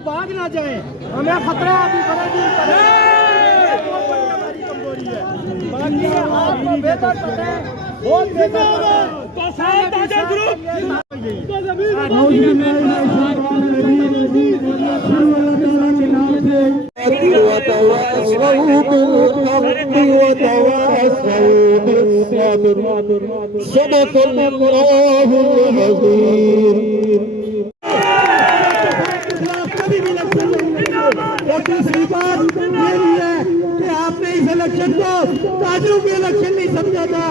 भाग ना जाए, हमें खतरा अभी बड़ा नहीं हमारी कमजोरी है। बाकी आपको बेहतर पता है, बहुत बेहतर पता है। दूसरी बात मेरी है कि आपने इस इलेक्शन को ताजरों के इलेक्शन नहीं समझा था,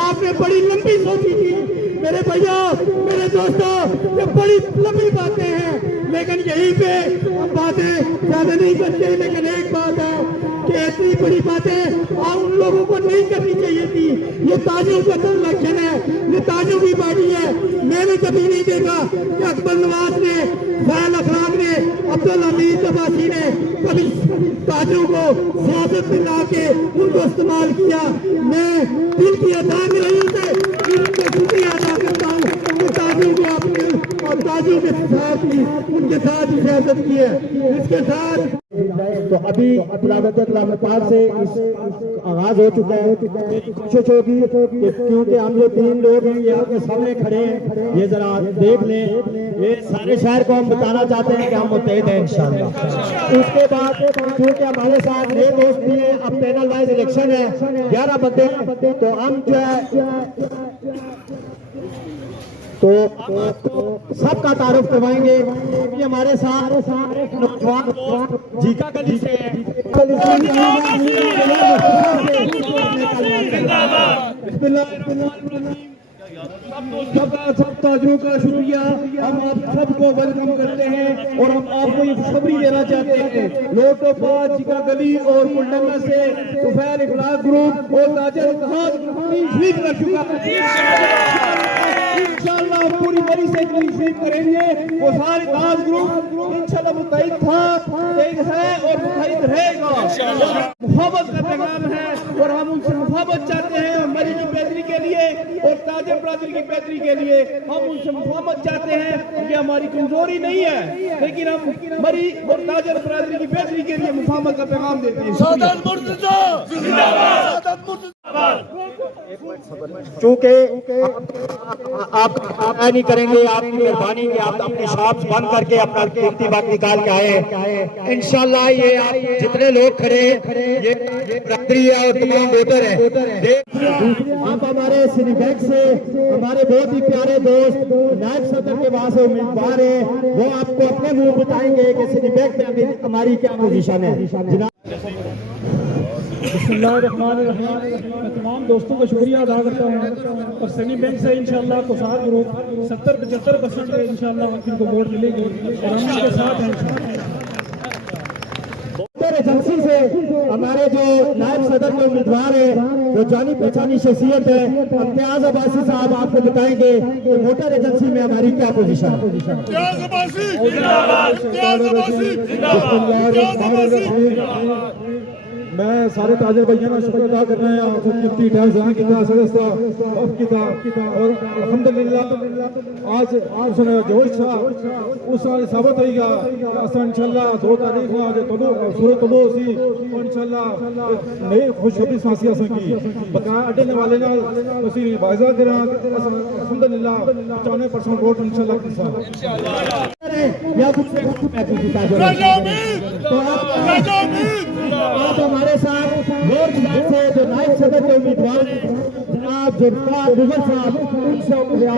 आपने बड़ी लंबी सोची थी। मेरे भैया, मेरे दोस्तों, ये बड़ी लंबी बातें हैं, लेकिन यहीं पे हम बातें ज्यादा नहीं करते। लेकिन एक बात है कि इतनी बड़ी बातें आप उन लोगों को नहीं करनी चाहिए थी। ये ताजों का तो इलेक्शन है, ये ताजों की पार्टी है। मैंने कभी नहीं देखा कि अकबर नवाज ने, फैल अखलाक ने, अब्दुल हमीद अब्बासी ने कभी ताजों को सियासत में ला के उनको इस्तेमाल किया। मैं दिल की अदा में रही से शुक्रिया अदा करता हूँ कि ताजों को अपने और ताजों के साथ ही उनके साथ ही सियासत की है। इसके साथ तो अभी पाक से आगाज हो चुका है। कोशिश होगी क्योंकि हम जो 3 लोग हैं ये आपके सामने खड़े हैं, ये जरा देख लें। ये सारे शहर को हम बताना चाहते हैं कि हम मुत्तहिद हैं इंशाअल्लाह। उसके बाद क्योंकि हमारे साथ नए दोस्त भी हैं, अब पैनल वाइज इलेक्शन है, 11 बंदे, तो हम जो है तो सबका तारुफ करवाएंगे। अभी हमारे साथ नौजवान जीका गली से सब ताजरों का शुक्रिया। हम आप सबको वेलकम करते हैं और हम आपको ये खुशखबरी देना चाहते हैं। लोटोपात, जीका गली और कुलडंगा से तुफैल इखलाक ग्रुप और ताजर तशरीफ कर चुका है। इंशाअल्लाह पूरी बड़ी से तशरीफ करेंगे। वो सारे ताज ग्रुप इंशाअल्लाह मुत्तहिद था, एक है और मुत्तहिद रहेगा। मुहब्बत का पैगाम है और हम उनसे मुहब्बत चाहते हैं हमारी की बेहतरी के लिए और ताजर बरादरी की बेहतरी के लिए। हम उनसे मुहब्बत चाहते हैं, ये हमारी कमजोरी नहीं है, लेकिन हम हमारी और ताजर बरादरी की बेहतरी के लिए मुहब्बत का पैगाम देते हैं। चूँकि आप नहीं करेंगे, आपकी मेहरबानी कि आप अपने शॉप बंद करके अपना कीमती वक्त निकाल के आए। इंशाल्लाह ये आप जितने लोग खड़े ये बरादरी है और तमाम वोटर है। आप हमारे सिटी बैंक से हमारे बहुत ही प्यारे दोस्त नायब सदर के वहां से उम्मीदवार है, वो आपको अपने मुंह बताएंगे कि सिटी बैंक में अभी हमारी क्या पोजीशन है। मैं तमाम दोस्तों का शुक्रिया अदा करता हूँ और सनी बैंक से इंशाअल्लाह कोसार ग्रुप 70-75% में इंशाअल्लाह इनको वोट मिलेगी और हम उनके साथ हैं। एजेंसी से हमारे जो नायब सदर के उम्मीदवार है, जो जानी पहचानी शख्सियत है, इम्तियाज अब्बासी साहब आपको बताएंगे कि वोटर एजेंसी में हमारी क्या पोजीशन है। मैं सारे ताजर भाइयों का शुक्र अदा करना है और अल्हम्दुलिल्लाह आज जोश था उस साबित होगा। इंशाअल्लाह 2 तारीख को आज सूरत तलो सी इंशाअल्लाह नई खुशखबरी सांसी अस की बकाया अड्डे वाले नाल उसी वायदा करा अल्हम्दुलिल्लाह 95% वोट इंशाअल्लाह आप हमारे साथ से जो नायब सदर के उम्मीदवार जनाब जुल्फिकार मुगल साहब, उनसे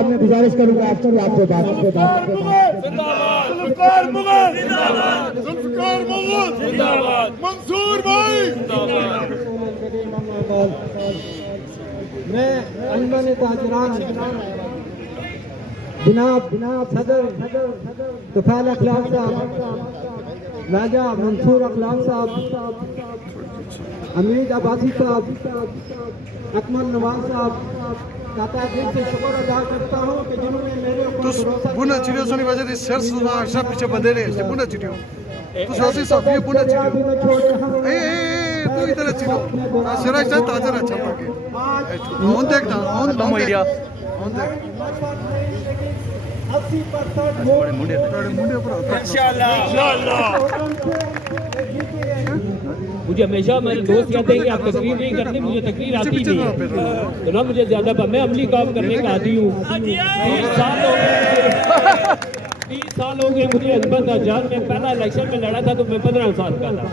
मैं गुजारिश करूंगा आपसे बात मंसूर भाई। मैं अनबन ताजरान जनाब सदर तुफैल अखलाक साहब राजा मंसूर अखलाक साहब, हमीद अब्बासी साहब, अकमल नवाज साहब, दाता दिल से शुक्र अदा करता हूँ कि जिन्होंने मेरे ऊपर भरोसा Bună cine sunt văzut de sers la așa pe ce bădere este. Bună cine. Tu să auzi să fie bună cine. Ei, tu uite la cine. Așa așa taza la ce fac. Unde da? Unde mă iria? Unde? बड़े मुंडे पर इंशाल्लाह। मुझे हमेशा मेरे दोस्त कहते हैं कि आप तकरीर नहीं करते, मुझे तकरीर आती ही नहीं है, तो ना मुझे ज्यादा मैं अमली काम करने का आदी हूँ। 30 साल हो गए मुझे अकबर जान में पहला इलेक्शन में लड़ा था तो मैं 15 साल का था,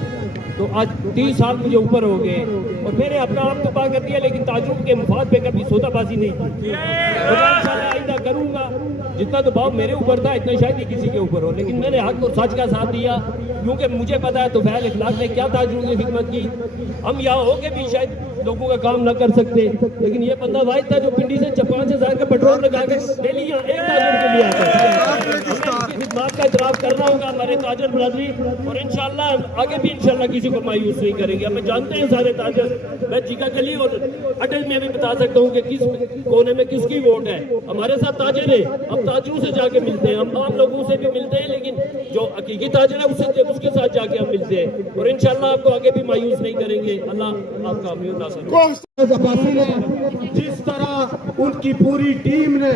तो आज 30 साल मुझे ऊपर हो गए और मैंने अपना आप तो पा कर दिया, लेकिन ताजुब के मुफाद पे कभी सौदाबाजी नहीं की। इंशाल्लाह आइंदा करूँगा। जितना दबाव मेरे ऊपर था इतना शायद ही किसी के ऊपर हो, लेकिन मैंने हक और सच का साथ दिया, क्योंकि मुझे पता है तो फैल इखलाक ने क्या ताजुब की खिदमत की। हम यहाँ होके भी शायद लोगों का काम न कर सकते, लेकिन ये बंदा वाहिद था जो पिंडी से 5,000 का पेट्रोल लगा के डेली यहाँ एक ताजुब के लिए आता है। खिदमत का इतराफ करना होगा हमारे ताजर बरादरी, और इंशाल्लाह आगे भी इंशाल्लाह किसी को मायूस नहीं करेंगे। हमें जानते हैं सारे ताजर, मैं जीका गली और अटल में भी बता सकता हूँ कि किस कोने में किसकी वोट है। हमारे साथ ताजर है, हम ताजरों से जाके मिलते हैं, हम आम लोगों से भी मिलते हैं, लेकिन जो हकीकी ताजर है उसके साथ जाके हम मिलते हैं, और इंशाल्लाह आपको आगे भी मायूस नहीं करेंगे। अल्लाह आपका अमीर नासर। जिस तरह उनकी पूरी टीम ने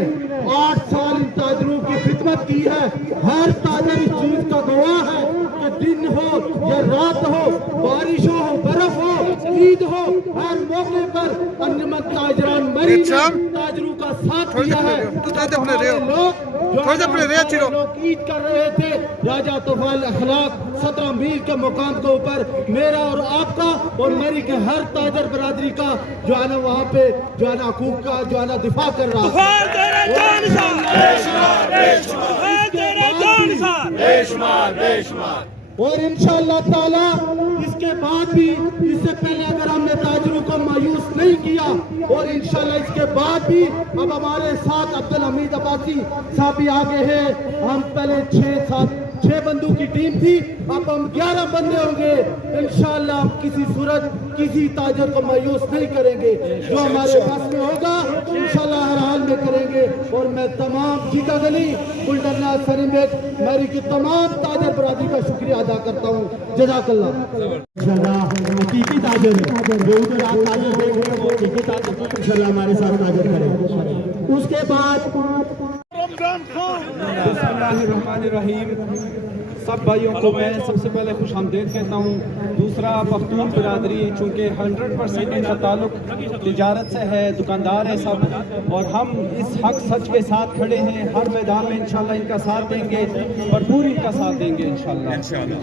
8 साल इन ताजरों की खिदमत की है, हर ताजर इस चीज का गवाह है कि दिन हो या रात हो, बारिश हो बर्फ हो, ईद हो, हर मौके पर अंजमन ताजरान मरी ताजरों का साथ दिया है। लोग ईद कर रहे थे राजा तोफाल अखलाक 17 मील के मुकाम के ऊपर, मेरा और आपका और मेरी के हर ताजर बरादरी का जो है ना वहाँ पे जो है ना हकूक का जो है ना दिफा कर रहा है। और इंशाअल्लाह ताला इसके बाद भी, इससे पहले अगर हमने ताजरों को मायूस नहीं किया, और इंशाअल्लाह इसके बाद भी अब हमारे साथ अब्दुल हमीद अब्बासी साहब भी आगे हैं। हम पहले 6 बंदों की टीम थी, अब हम 11 बंदे होंगे। इंशाअल्लाह हम किसी सूरत किसी ताजर को मायूस नहीं करेंगे, जो हमारे पास में होगा इंशाअल्लाह हर हाल में करेंगे। और मैं तमाम जीका गली बुलडरना सरीमेक मेरी की तमाम ताजर बरादरी का शुक्रिया अदा करता हूँ। जज़ाकल्लाह। हकीकी ताजर जो उधर आप ताजर देख रहे हैं वो हकीकी ताजर इंशाअल्लाह हमारे साथ ताजर करेंगे। उसके बाद बिस्मिल्लाहिर्रहमानिर्रहीम। सब भाइयों को मैं सबसे पहले खुश आमदीद कहता हूँ। दूसरा, पख्तून बिरादरी चूँकि 100% इनका ताल्लुक तिजारत से है, दुकानदार है सब, और हम इस हक सच के साथ खड़े हैं। हर मैदान में इंशाल्लाह इनका साथ देंगे, भरपूर इनका साथ देंगे इंशाल्लाह।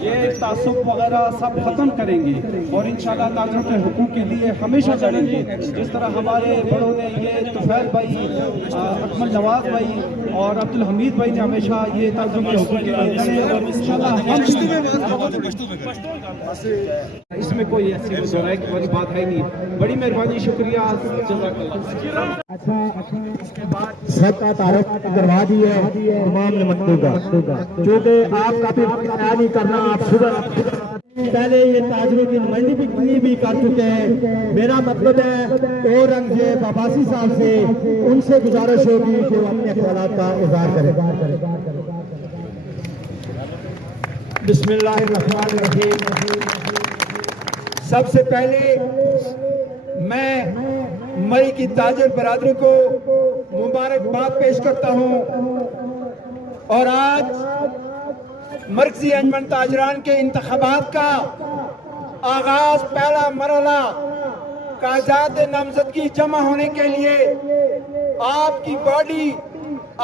ये तासुब वगैरह सब ख़त्म करेंगे और इंशाल्लाह ताजरों के हुकूक के लिए हमेशा लड़ेंगे। जिस तरह हमारे बड़ों ने ये तुफैल भाई, अकमल नवाज भाई और अब्दुल हमीद भाई ने हमेशा ये ताजरों के हुकूक के लिए लड़े, और इसमें कोई ऐसी वाली बात है नहीं। बड़ी मेहरबानी, शुक्रिया, सबका तारुफ करवा दी है तमाम निमंतों का, क्योंकि आपका भी नहीं करना। आप सुबह पहले ये ताजरों की नुमाइंदगी भी कर चुके हैं। मेरा मतलब है औरंगजेब अब्बासी साहब से उनसे गुजारिश होगी कि वो अपने ख्यालात का इज़हार करें। बिस्मिल्लाहिर्रहमानिर्रहीम। सबसे पहले मैं मई की ताजर बरादरी को मुबारकबाद पेश करता हूं, और आज मरकजी अंजमन ताजरान के इंतखाबात का आगाज, पहला मरहला कागजात नामजदगी जमा होने के लिए आपकी बॉडी,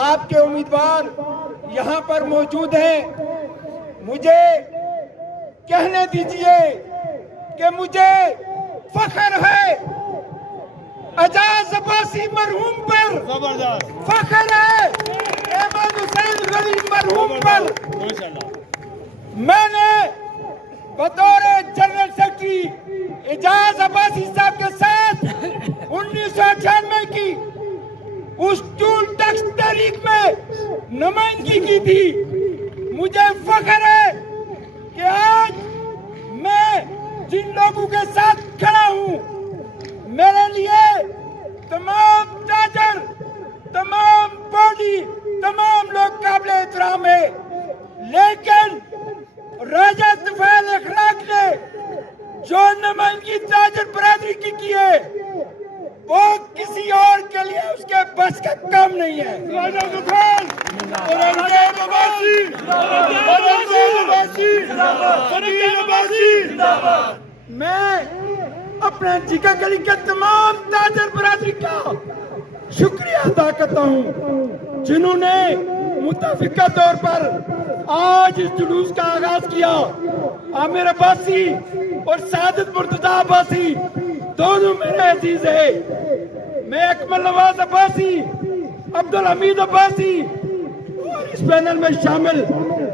आपके उम्मीदवार यहाँ पर मौजूद हैं। मुझे कहने दीजिए कि मुझे फख्र है एजाज अब्बासी मरहूम पर, फख्र है अहमद हुसैन गनी मरहूम पर। मैंने बतौर जनरल सेक्रेटरी एजाज अब्बासी साहब के साथ 1998 की उस टूल टैक्स तहरीक में नुमाइंदगी की थी। मुझे फख्र है कि जिन लोगों के साथ खड़ा हूं, मेरे लिए तमाम ताजर, तमाम बॉडी, तमाम लोग काबिल एहतराम है, लेकिन राजा तुफैल अखलाक ने जो नुमाइंदगी ताजर बरादरी की है, वो किसी और के लिए उसके बस का काम नहीं है। राजा तुफैल मैं अपने जिगर गली के तमाम ताजर बरादरी का शुक्रिया अदा करता हूँ, जिन्होंने मुतफिका तौर पर आज इस जुलूस का आगाज किया। आमिर अब्बासी और सादित मुर्तजा अब्बासी दोनों मेरे अजीज है। मैं अकमल नवाज अब्बासी, अब्दुल हमीद अब्बासी और इस पैनल में शामिल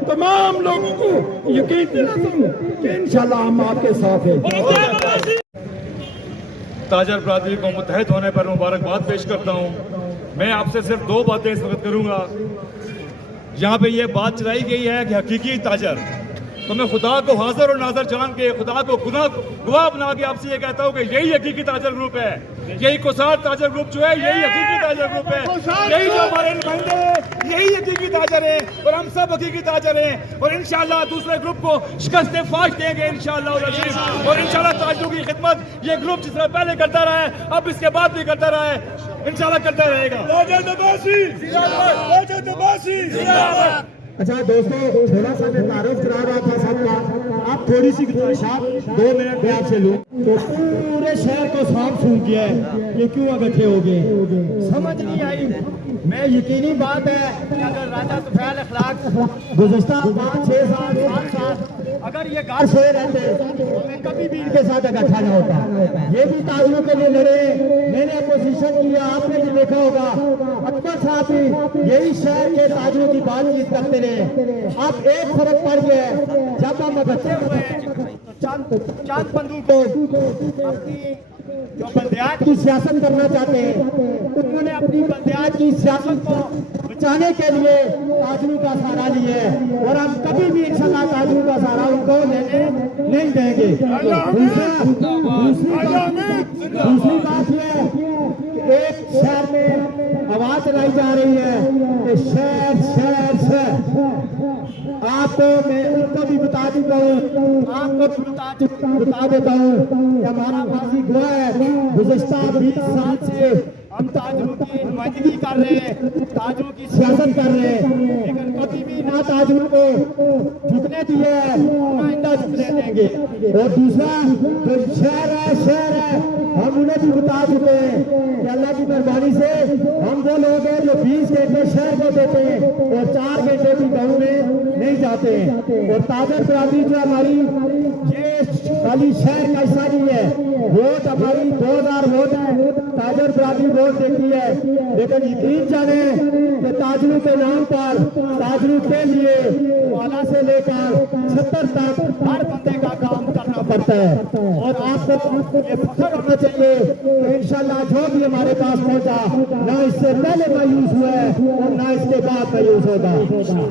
तमाम लोगों को यकीन दिलाता हूँ कि इंशाल्लाह हम आपके साथ हैं। ताजर बरादरी को मुतहद होने पर मुबारकबाद पेश करता हूँ। मैं आपसे सिर्फ दो बातें इस वक्त करूँगा। यहाँ पे ये बात चलाई गई है कि हकीकी ताजर, तो मैं खुदा को हाजिर और नाजर जान के, खुदा को गवाह बना के आपसे ये कहता हूँ कि यही हकीकी ताजर ग्रुप है। यही कोसार ताजर ग्रुप जो है, यही हकीकी ताजर ग्रुप है। यही जो हमारे नुमाइंदे हैं, यही हकीकी ताजर है, और हम सब हकीकी ताजर हैं। और इंशाल्लाह दूसरे ग्रुप को शिकस्त फाश देंगे इंशाल्लाह। और इंशाल्लाह ताजरों की खिदमत ये ग्रुप जिस तरह पहले करता रहा है, अब इसके बाद भी करता रहा है, इंशाल्लाह करता रहेगा। अच्छा दोस्तों, थोड़ा सा मैं तारुफ करा रहा था सबका, आप थोड़ी सी गुजारिशात 2 मिनट में आपसे लूं। तो पूरे शहर को साफ सूख गया है, ये क्यों इकट्ठे हो गए समझ नहीं आई। मैं यकीनी बात है कि अगर राजा तुफैल अखलाक गुज़श्ता 5, 6 साल, 7 साल अगर ये घर सोए रहते तो मैं कभी भी इनके साथ इकट्ठा न होता। ये भी ताजरों के लिए लड़े, मैंने अपोजिशन किया, आपने भी देखा होगा। अकबर साहब भी यही शहर के ताजरों की बातचीत करते रहे। अब एक फर्क पड़ गया है, जब हम बच्चे हुए चांद बंधु को अपनी जो बंदियात की सियासत करना चाहते हैं, उन्होंने अपनी बंदियात की सियासत को बचाने के लिए ताजरों का सहारा लिया है, और हम कभी भी इंशाल्लाह ताजरों का सहारा उनको लेने नहीं देंगे। दूसरी बात यह है कि एक शहर में आवाज चलाई जा रही है कि शहर शहर शहर। आपको मैं उनको भी बता देता हूँ, आपको भी बता देता हूँ कि हमारा माजी गवाह है। गुज़श्ता 20 साल से हम ताजरों की नुमाइंदगी कर रहे हैं, ताजरों की सियासत कर रहे हैं, लेकिन कभी भी ना ताजरों को झुकने दिए है, ना इनका झुकने देंगे। और दूसरा जो शहर है हम उन्हें भी बता चुके हैं कि अल्लाह की मेहरबानी से हम वो लोग हैं जो 20 घंटे शहर को देते हैं और 4 घंटे भी गाँव में नहीं जाते हैं। और ताजर बरादरी जो हमारी ये खाली शहर का हिस्सा नहीं है, वोट हमारी 2000 वोट है, ताजर बरादरी वोट देती है। लेकिन यकीन जाने कि ताजरों के नाम पर, ताजरों के लिए वाला से लेकर 70 तक हर बंदे का काम करना पड़ता है। और आपको ये फख्र होना चाहिए कि इंशाल्लाह जो भी हमारे पास पहुंचा, ना इससे पहले मायूस हुआ है और ना इसके बाद मायूस होगा। दूसरी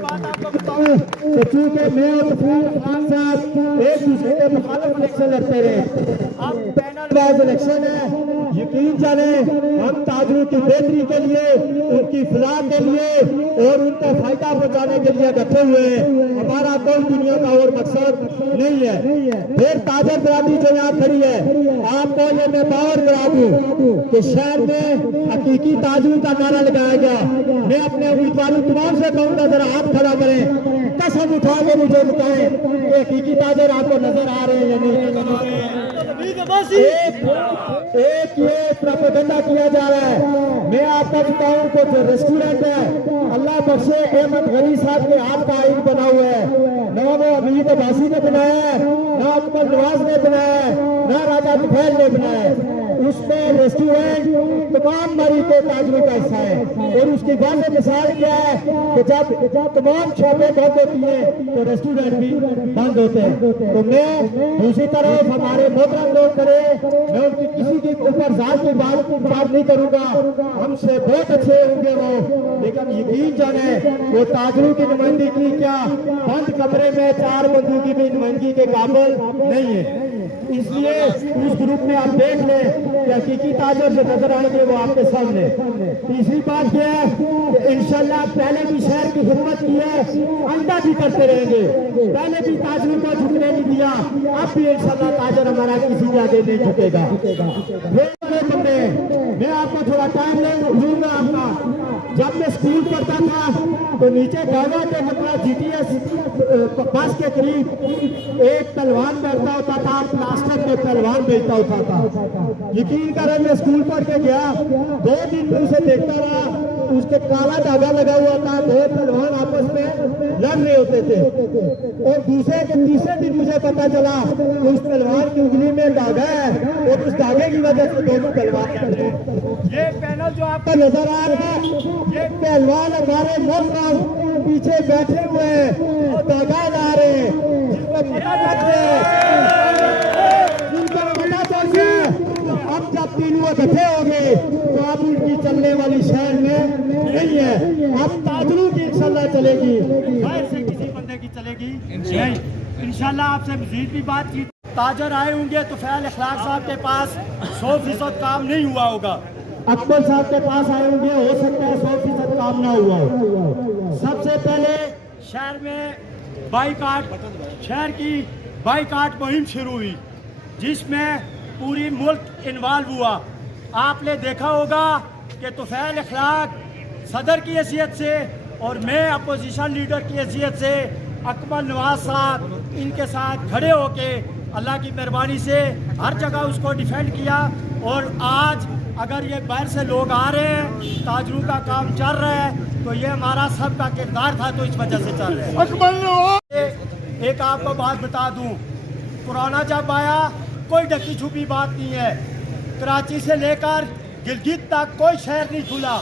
बात आपको बताऊं कि चूंकि मैं और खान साहब एक दूसरे के मुखालिफ इलेक्शन लड़ते रहे, अब पैनल वाइज इलेक्शन है। यकीन जाने हम ताजरों की बेहतरी के लिए, उनकी फलाह के लिए और उनको फायदा पहुंचाने के लिए इकट्ठे हुए हैं। हमारा कोई दुनिया का और मकसद नहीं है। फिर ताजर बरादरी जो यहाँ खड़ी है, आपको ये मैं बावर करा दूं कि शहर में हकीकी ताजरों का नारा लगाया गया। मैं अपने उम्मीदवारों तमाम से कहूँगा जरा हाथ खड़ा करें, कसम उठा के मुझे बताएं कि हकीकी ताजर आपको नजर आ रहे हैं या नहीं। एक ये प्रोपेगेंडा किया जा रहा है। मैं आपको बताऊं कि जो रेस्टोरेंट है, अल्लाह बख्शे अहमद गनी साहब के हाथ का आइन बना हुआ है, ना वो अमीर अब्बासी ने बनाया है, ना अकमल नवाज ने बनाया है, ना राजा तुफैल ने बनाया है। उसमें रेस्टोरेंट तमाम मरी के ताजरों का हिस्सा है। और उसकी वाज़ेह मिसाल क्या है कि जब तमाम शॉपें बंद होती हैं तो रेस्टोरेंट भी बंद होते हैं। तो मैं दूसरी तरफ हमारे मोहतरम लोग करें, मैं उनकी किसी के ऊपर जात की बात नहीं करूंगा, हमसे बहुत अच्छे होंगे वो, लेकिन यकीन जाने वो ताजरों की नुमाइंदगी क्या बंद कमरे में 4 बंदों की भी नुमाइंदगी के काबिल नहीं है। इसलिए उस ग्रुप में आप देख लें कि हकीकी ताजर जो नजर आएंगे वो आपके सामने। तीसरी बात यह है कि इंशाल्लाह पहले भी शहर की खिदमत की है, आइंदा भी करते रहेंगे। पहले भी ताजरों को झुकने नहीं दिया, अब भी इंशाल्लाह ताजर हमारा किसी के आगे नहीं झुकेगा। बंदे मैं आपको थोड़ा टाइम लूंगा आपका। जब मैं स्कूल पढ़ता था तो नीचे गावा के मतलब GTS बस के करीब एक पहलवान बैठता होता था, प्लास्टिक के पहलवान बेचता होता था। यकीन करें मैं स्कूल पढ़ के गया, 2 दिन उसे देखता रहा, उसके काला धागा लगा हुआ था, 2 पहलवान आपस में लड़ रहे होते थे। और दूसरे के तीसरे दिन मुझे पता चला कि उस पहलवान की उंगली में धागा है और उस धागे की वजह से दोनों पहलवान लड़ रहे हैं। ये पैनल जो आपको नजर आ रहा है, ये पहलवान हमारे मुल्क पीछे बैठे हुए हैं और धागा ला रहे हैं, जिनको पता चल अब जब तीनों इकट्ठे हो गए तो अब उनकी चलने वाली शहर में नहीं है। अब ताजरों की इंशाल्लाह चलेगी, बाहर से किसी बंदे की चलेगी नहीं। इंशाल्लाह आपसे मजीद भी बातचीत। ताजर आए होंगे तो फ़ैल इखलाक साहब के पास 100% काम नहीं हुआ होगा। अकबर साहब के पास आए होंगे, हो सकता है 100% काम ना हुआ हो। सबसे पहले शहर में बाईकाट, शहर की बाईकाट मुहिम शुरू हुई जिसमें पूरी मुल्क इन्वॉल्व हुआ। आपने देखा होगा कि तुफैल इखलाक सदर की हैसियत से और मैं अपोजिशन लीडर की हैसियत से अकमल नवाज साहब इनके साथ खड़े होके अल्लाह की मेहरबानी से हर जगह उसको डिफेंड किया। और आज अगर ये बाहर से लोग आ रहे हैं, ताजरों का काम चल रहा है, तो ये हमारा सबका किरदार था, तो इस वजह से चल रहा है। एक आपको बात बता दूं, कोरोना जब आया कोई ढकी छुपी बात नहीं है। कराची से लेकर गिलगित तक कोई शहर नहीं खुला,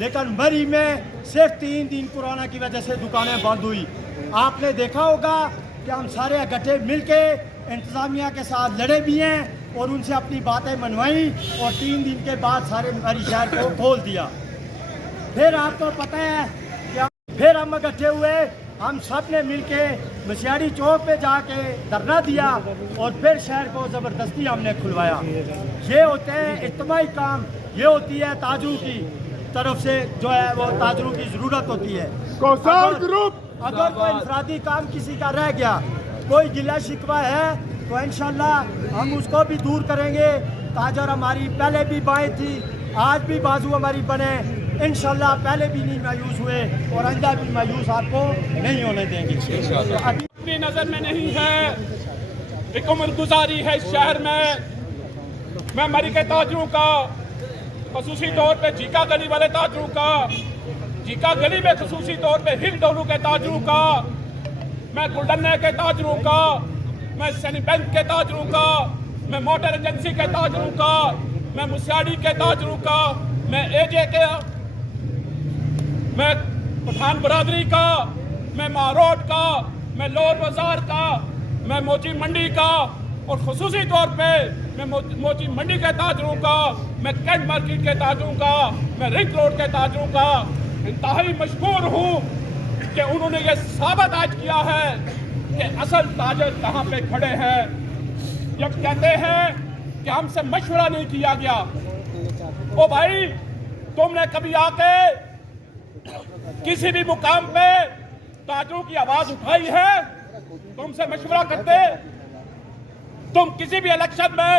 लेकिन मरी में सिर्फ 3 दिन कोरोना की वजह से दुकानें बंद हुई। आपने देखा होगा कि हम सारे इकट्ठे मिलके इंतज़ामिया के साथ लड़े भी हैं और उनसे अपनी बातें मनवाई और 3 दिन के बाद सारे मरी शहर को खोल दिया। फिर आपको पता है कि फिर हम इकट्ठे हुए, हम सब ने मिलके मसियाड़ी चौक पे जाके धरना दिया और फिर शहर को ज़बरदस्ती हमने खुलवाया। ये होते हैं इज्तिमाई काम, ये होती है ताजरों की तरफ से जो है वो ताजरों की ज़रूरत होती है। अगर कोई इंफरादी काम किसी का रह गया, कोई गिला शिकवा है, तो इंशाल्लाह हम उसको भी दूर करेंगे। ताजर हमारी पहले भी बाएं थी, आज भी बाजू हमारी बने, इंशाल्लाह पहले भी नहीं मायूस हुए और आइंदा भी मायूस आपको नहीं होने देंगे। अपनी नजर में नहीं है, एक उम्र गुजारी है इस शहर में। मैं मरी के ताजरों का, खसूसी तौर पे जीका गली वाले ताजरों का, जीका गली में खसूसी तौर पे हिल डोलू के ताजरों का, मैं गुलडन्ने के ताजरों का, मैं सैनी बैंक के ताजरों का, मैं मोटर एजेंसी के ताजरों का, मैं मुसियाड़ी के ताजरों का, मैं एजे के, मैं पठान बरादरी का, मैं मारोड का, मैं लोर बाजार का, मैं मोची मंडी का और खसूसी तौर पे मैं मोची मंडी के ताजरों का, मैं कैंट मार्केट के ताजरों का, मैं रिंग रोड के ताजरों का इंतहाई मशहूर हूँ कि उन्होंने ये साबित आज किया है कि असल ताजर कहाँ पे खड़े हैं। जब कहते हैं कि हमसे मशवरा नहीं किया गया, ओ भाई तुमने कभी आके किसी भी मुकाम पे ताजरों की आवाज उठाई है? तुमसे मशवरा करते? तुम किसी भी इलेक्शन में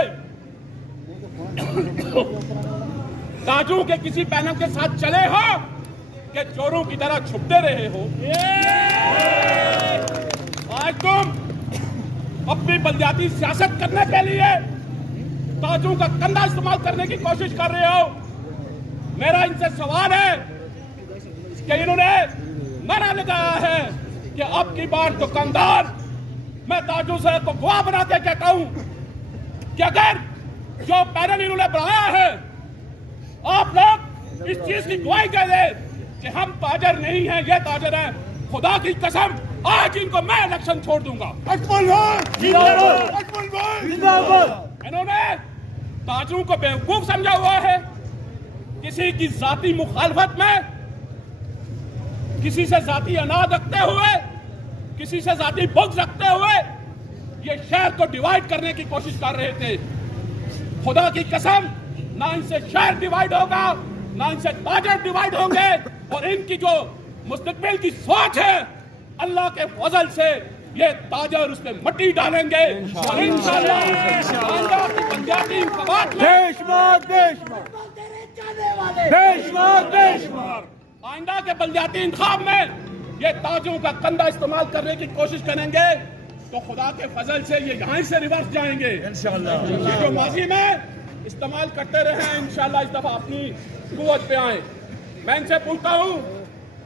ताजरों के किसी पैनल के साथ चले हो कि चोरों की तरह छुपते रहे हो? आज तुम अपनी बलदियाती सियासत करने के लिए ताजरों का कंधा इस्तेमाल करने की कोशिश कर रहे हो। मेरा इनसे सवाल है कि इन्होंने नारा लगाया है कि अब की बार दुकानदार, मैं ताजों से तो गवाह बना के कहता हूं कि अगर जो पैनल इन्होंने बनाया है, आप लोग इस चीज की गवाही दे दे कि हम ताजर नहीं हैं, ये ताजर हैं, खुदा की कसम आज इनको मैं इलेक्शन छोड़ दूंगा। इन्होंने ताजरों को बेवकूफ समझा हुआ है। किसी की जाती मुखालफत में किसी से जाती अनाद रखते हुए, किसी से जाती बुग़्ज़ रखते हुए ये शहर को डिवाइड करने की कोशिश कर रहे थे। खुदा की कसम, ना इनसे शहर डिवाइड होगा, ना इनसे ताजर डिवाइड होंगे, और इनकी जो मुस्तकबिल की सोच है, अल्लाह के फजल से ये ताजर उसमें मट्टी डालेंगे और इंशाअल्लाह आइंदा की पंजाबी इंतखाबात में आइंदा के बलदियाती इंतखाब में ये ताजों का कंधा इस्तेमाल करने की कोशिश करेंगे तो खुदा के फजल से ये यहाँ से रिवर्स जाएंगे इंशाअल्लाह। ये जो माजी में इस्तेमाल करते रहे हैं, इंशाअल्लाह इस दफा अपनी कुव्वत पे आए। मैं इनसे पूछता हूँ,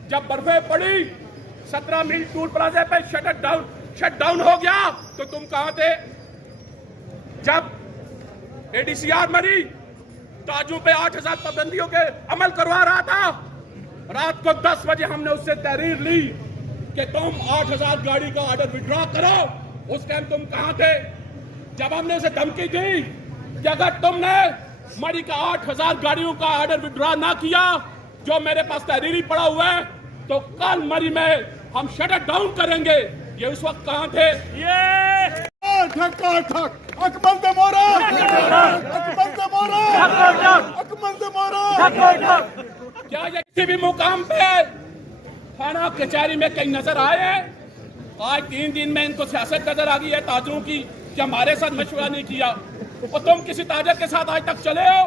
जब बर्फें पड़ी 17 मील टूल प्लाजा पे शट डाउन हो गया तो तुम कहां थे? जब एडीसीआर मरी, ताजों पे 8000 पाबंदियों के अमल करवा रहा था, रात को 10 बजे हमने उससे तहरीर ली कि तुम 8000 गाड़ी का ऑर्डर विड्रॉ करो। उस टाइम तुम कहां थे? जब हमने उसे धमकी दी कि अगर तुमने मरी का 8000 गाड़ियों का ऑर्डर विड्रॉ ना किया, जो मेरे पास तहरीरी पड़ा हुआ है, तो कल मरी में हम शटर डाउन करेंगे। ये उस वक्त कहां थे? ये अकमल दे मोरा, अकमल दे मोरा, अकमल दे मोरा। क्या ये किसी भी मुकाम पे थाना कचहरी में कहीं नजर आए हैं? आज 3 दिन में इनको सियासत नजर आ गई है ताजरों की कि हमारे साथ मशवरा नहीं किया। और तुम किसी ताजर के साथ आज तक चले हो?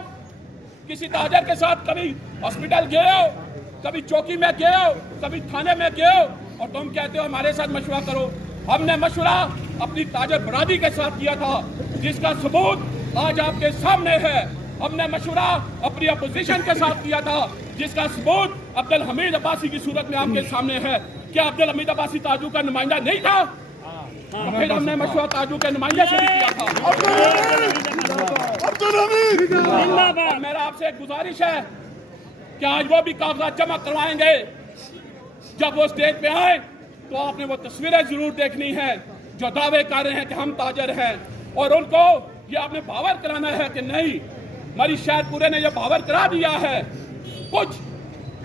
किसी ताजर के साथ कभी हॉस्पिटल गए हो, कभी चौकी में गए हो, कभी थाने में गए हो, और तुम कहते हो हमारे साथ मशवरा करो? हमने मशवरा अपनी ताजर बरादरी के साथ किया था, जिसका सबूत आज आपके सामने है। हमने मशवरा अपनी अपोजिशन के साथ किया था, जिसका सबूत अब्दुल हमीद अब्बासी की सूरत में आपके सामने है। क्या अब्दुल हमीद अब्बासी ताजू का नुमाइंदा नहीं था? तो फिर हमने मशवरा ताजू के नुमाइंदे से भी किया था। और मेरा आपसे एक गुजारिश है कि आज वो भी कागजात जमा करवाएंगे। जब वो स्टेज पे आए तो आपने वो तस्वीरें जरूर देखनी है जो दावे कर रहे हैं कि हम ताजर हैं, और उनको ये आपने बावर कराना है कि नहीं, मरी शहर पूरे ने ये बावर करा दिया है। कुछ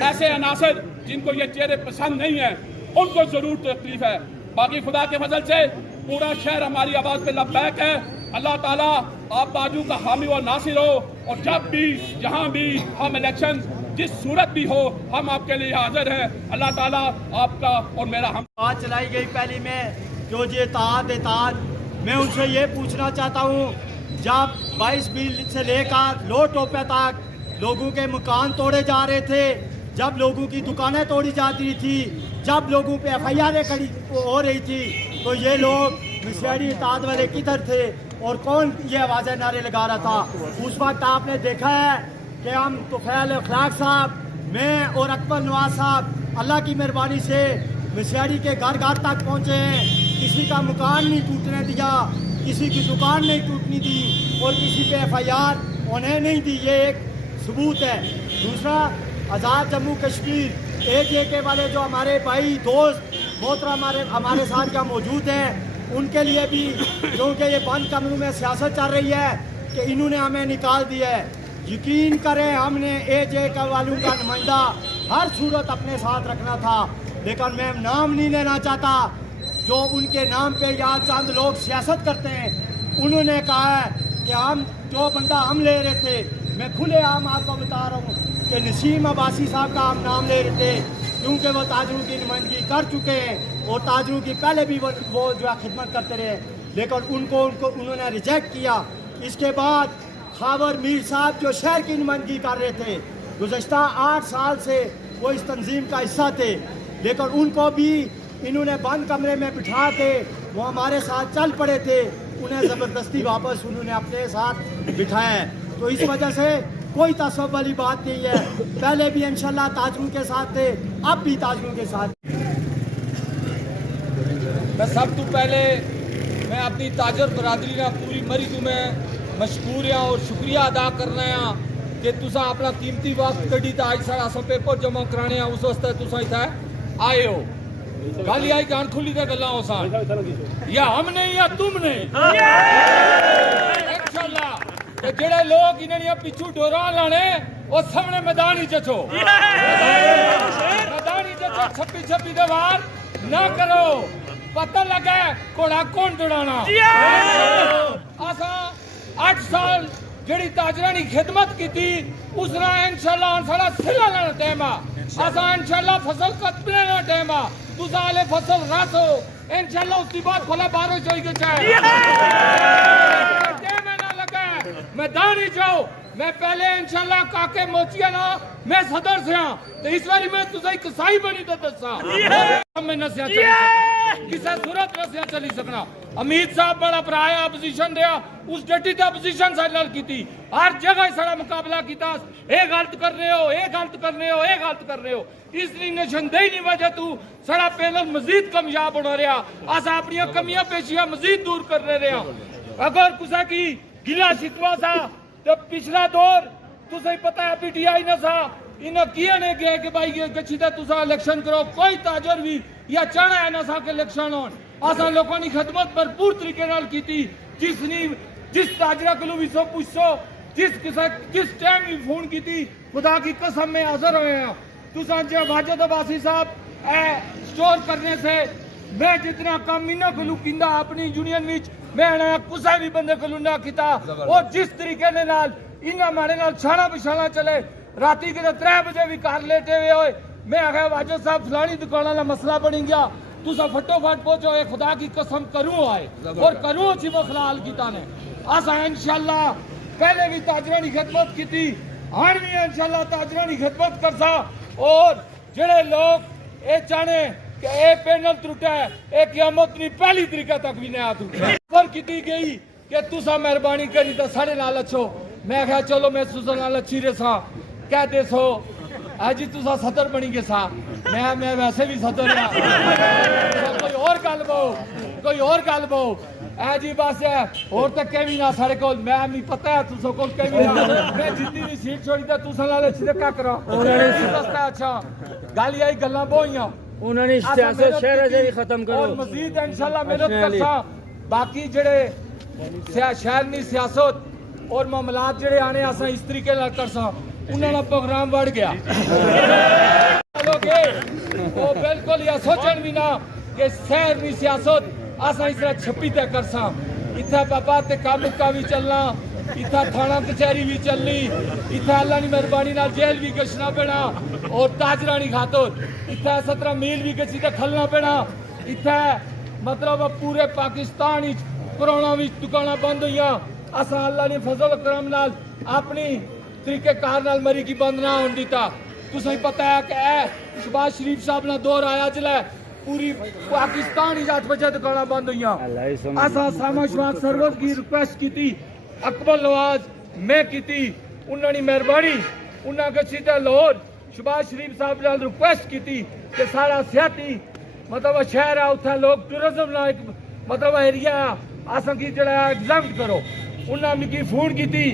ऐसे अनासर जिनको ये चेहरे पसंद नहीं है, उनको जरूर तकलीफ है। बाकी खुदा के फजल से पूरा शहर हमारी आवाज पे लब्बैक है। अल्लाह ताला आप ताजू का हामी और नासिर हो, और जब भी जहां भी हम इलेक्शन जिस सूरत भी हो, हम आपके लिए हाजिर हैं। अल्लाह ताला आपका और मेरा हम बात चलाई गई पहली में जो ये इताद, मैं उनसे ये पूछना चाहता हूँ, जब 22 मील से लेकर लो टोपे तक लोगों के मकान तोड़े जा रहे थे, जब लोगों की दुकानें तोड़ी जाती थी, जब लोगों पे FIR खड़ी हो रही थी, तो ये लोग मिसरी इताद वाले किधर थे और कौन ये आवाज़ें नारे लगा रहा था? उस वक्त आपने देखा है कि हम तुफैल अखलाक साहब, मैं और अकबर नवाज साहब अल्लाह की मेहरबानी से मिसरी के घर घर तक पहुँचे हैं। किसी का मकान नहीं टूटने दिया, किसी की दुकान नहीं टूटने दी, और किसी पे FIR उन्हें नहीं दी। ये एक सबूत है। दूसरा, आज़ाद जम्मू कश्मीर AJK वाले जो हमारे भाई दोस्त मोहतरम हमारे साथ क्या मौजूद हैं, उनके लिए भी, क्योंकि ये बंद कमरों में सियासत चल रही है कि इन्होंने हमें निकाल दिया है। यकीन करें, हमने AJK वालों का नुमाइंदा हर सूरत अपने साथ रखना था, लेकिन मैं नाम नहीं लेना चाहता। जो उनके नाम पे यहाँ चंद लोग सियासत करते हैं, उन्होंने कहा है कि हम जो बंदा हम ले रहे थे, मैं खुले आम आपको बता रहा हूँ कि नसीम अब्बासी साहब का हम नाम ले रहे थे, क्योंकि वो ताजरों की नुमाइंदगी कर चुके हैं और ताजरों की पहले भी वो जो है खिदमत करते रहे, लेकिन उनको उन्होंने रिजेक्ट किया। इसके बाद खावर मीर साहब जो शहर की नुमाइंदगी कर रहे थे, गुज़श्ता 8 साल से वो इस तंजीम का हिस्सा थे, लेकिन उनको भी इन्होंने बंद कमरे में बिठा के वो हमारे साथ चल पड़े थे, उन्हें ज़बरदस्ती वापस उन्होंने अपने साथ बिठाया है। तो इस वजह से कोई तासुब वाली बात नहीं है। पहले भी इंशाल्लाह ताजरों के साथ थे, अब भी ताजरों के साथ। मैं सब तो पहले मैं अपनी ताजर बरादरी का पूरी मरी तुम्हें मशकूरिया और शुक्रिया अदा करना है कि तुसा अपना कीमती वक्त कड़ी था। आज सारा सब पेपर जमा कराने उस वास्ते तुसा इतना आए हो। गल आई कान खुली तो गल्लां हो सान, या हमने या तुमने इंशाल्लाह। तो जेड़े लोग इन्हें पिछू डोरा लाने वो सामने मैदान ही चचो, मैदान ही चचो। छप्पी छप्पी दे वार ना करो, पता लगे घोड़ा कौन दौड़ाना। असा 8 साल जड़ी ताजरानी खिदमत की थी उसना इंशाल्लाह सारा सिला लेना टाइम आ। असा इंशाल्लाह फसल कटने ना टाइम आ, तुसा आले फसल रासो इंशाल्लाह उसके बाद फला बारो जोई के चाहे टाइम ना लगे मैदान ही जाओ। मैं पहले इंशाल्लाह काके मोचिया ना मैं सदर से हां, तो इस बारी मैं तुझे कसाई बनी तो दसा मैं नसिया किसी सूरत नसिया चली सकना। अमित साहब बड़ा पराया अपोजिशन रहा, उस डटी तो अपोजिशन से लड़ की थी, हर जगह सारा मुकाबला किया। ये गलत कर रहे हो, ये गलत कर रहे हो, ये गलत कर रहे हो, इसलिए निशानदेही नहीं वजह तू सारा पैनल मजीद कामयाब होना रहा। अस अपन कमियां पेशियां मजीद दूर कर रहे हैं। अगर कुछ की गिला शिकवा था तो पिछला दौर तुझे पता है पीटीआई ने सा इन्हें किया ने गए कि भाई गच्छी तुसा इलेक्शन करो, कोई ताजर भी या चाहना है ना सा के इलेक्शन हो। असा लोगों की खदमत भरपूर तरीके नाल की थी, जिस ताजरा को भी सो पूछो, जिस टाइम भी फोन की थी, खुदा की कसम में हाजिर हुए हैं। तुसा जो वाजद अब्बासी साहब स्टोर करने से मैं जितना काम इन्हों को किंदा अपनी यूनियन विच मैं कुछ भी बंदे को ना किया, और जिस तरीके ने नाल इन्हें हमारे नाल छाना बिछाना चले, राती के 3 बजे भी कार लेटे हुए हो, मैं आखिया वाजद साहब फलानी दुकान वाला मसला बन गया, तुसा फटोफट पहुंचो, ये खुदा की कसम करूं आए और करूं अच्छी मसला हल किया ने। असा इंशाल्लाह पहले भी ताजरानी खिदमत की थी, हाँ भी इंशाल्लाह ताजरानी खिदमत कर सा। और जेड़े लोग ये चाहने कि ये पैनल त्रुटा है, ये क़यामत नहीं पहली तरीका तक भी नहीं आ पर की गई कि तुसा मेहरबानी करी तो साढ़े नाल अच्छो। मैं कहा चलो मैं तुसा नाल अच्छी रे सा कह दे सो आज जी तुसा सदर बनी गए सा, मैं वैसे भी सदर हां, कोई और गल बो, कोई और गल बो ऐ जी बस है और तक कह भी ना सारे को मैं नहीं पता है तुसा को कह भी ना मैं जितनी भी सीट छोड़ी तो तुसा नाल अच्छी का करा सस्ता। अच्छा गल यही गल्लां बोइयां उन्होंने सियासत शहर से खत्म करो और मजीद इंशाल्लाह मेहनत करसा। बाकी जेड़े शहर नी सियासत और मामलात जेड़े आने असा इस तरीके नाल करसा, उन्होंने प्रोग्राम बढ़ गया वो बिल्कुल या सोचन भी ना कि शहर की सियासत असा इस तरह छप्पी तय करसा। इतना पापा ते कामुका भी चलना, इतना थाना कचहरी भी चलनी, इतना अल्लाह की मेहरबानी नाल जेल भी गशना पेना, और ताजरानी खातर इतना 17 मील भी गची खलना पेना। इतना मतलब पूरे पाकिस्तान कोरोना भी दुकाना बंद हुई, असा अल्लाह ने फजल करम नाल अपनी तरीके कार नाल मरी की बंद ना होने दिता। तुसें पता है कि शहबाज शरीफ साहब ने दौर आया जिले पूरी पाकिस्तान 8 बजे दुकाना बंद हुई। असा सामा शवाक सरवत की रिक्वेस्ट की थी, अकबर नवाज मैं की थी, उन्होंने मेहरबानी उन्होंने सीधा लाहौर शहबाज शरीफ साहब ने रिक्वेस्ट की थी कि सारा सियाती मतलब शहर है उत्थे लोग टूरिज्म ना एक मतलब एरिया असा की जरा एग्जाम करो। उन्होंने मिगी फोन की थी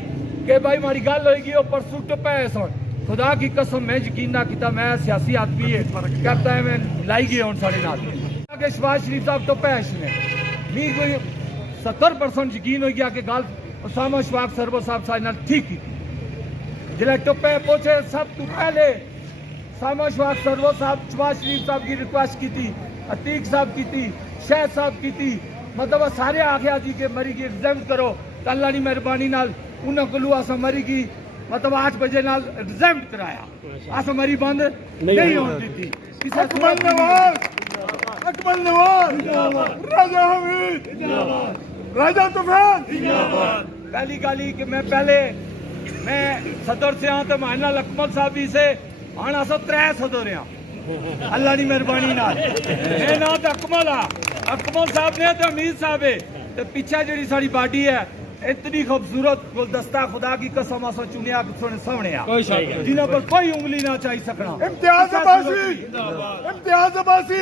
कि भाई मारी गल होगी वो परसों टप्पे सन, खुदा की कसम मैं यकीन ना किया, मैं सियासी आदमी है करता है मैं लाई गए हूँ साढ़े नाल के शहबाज शरीफ साहब टप्पे ने मी कोई 70% यकीन हो गया कि गल उसामा शवाक सरवर साहब साढ़े नाल ठीक की जिले टप्पे पहुंचे। सब तो पहले सामा शवाक सरवर साहब शहबाज शरीफ साहब की रिक्वेस्ट की थी, अतीक साहब की थी, शहद साहब की थी, मतलब सारे आखिया जी के मरी की एग्जाम करो, अल्लाह की मेहरबानी नाल उन्होंने को असा मरी की मतलब 8 बजे नाल एग्जाम कराया, असा मरी बंद नहीं होने दी थी। अकबर नवाज, अकबर नवाज, राजा हमीद, राजा तूफान। पहली गाली कि मैं पहले मैं सदर से हाँ तो माना अकमल साहब भी से हाँ अस 3 सदर हाँ अल्लाह की मेहरबानी नाल मैं ना तो अकमल हाँ, अकमल साहब ने तो अमीर साहब है, तो पीछे जी साड़ी बाडी है इतनी खूबसूरत गुलदस्ता खुदा की कसम असा चुनिया सामने जिन्हों पर कोई उंगली ना चाहिए सकना। इम्तियाज अब्बासी, इम्तियाज अब्बासी,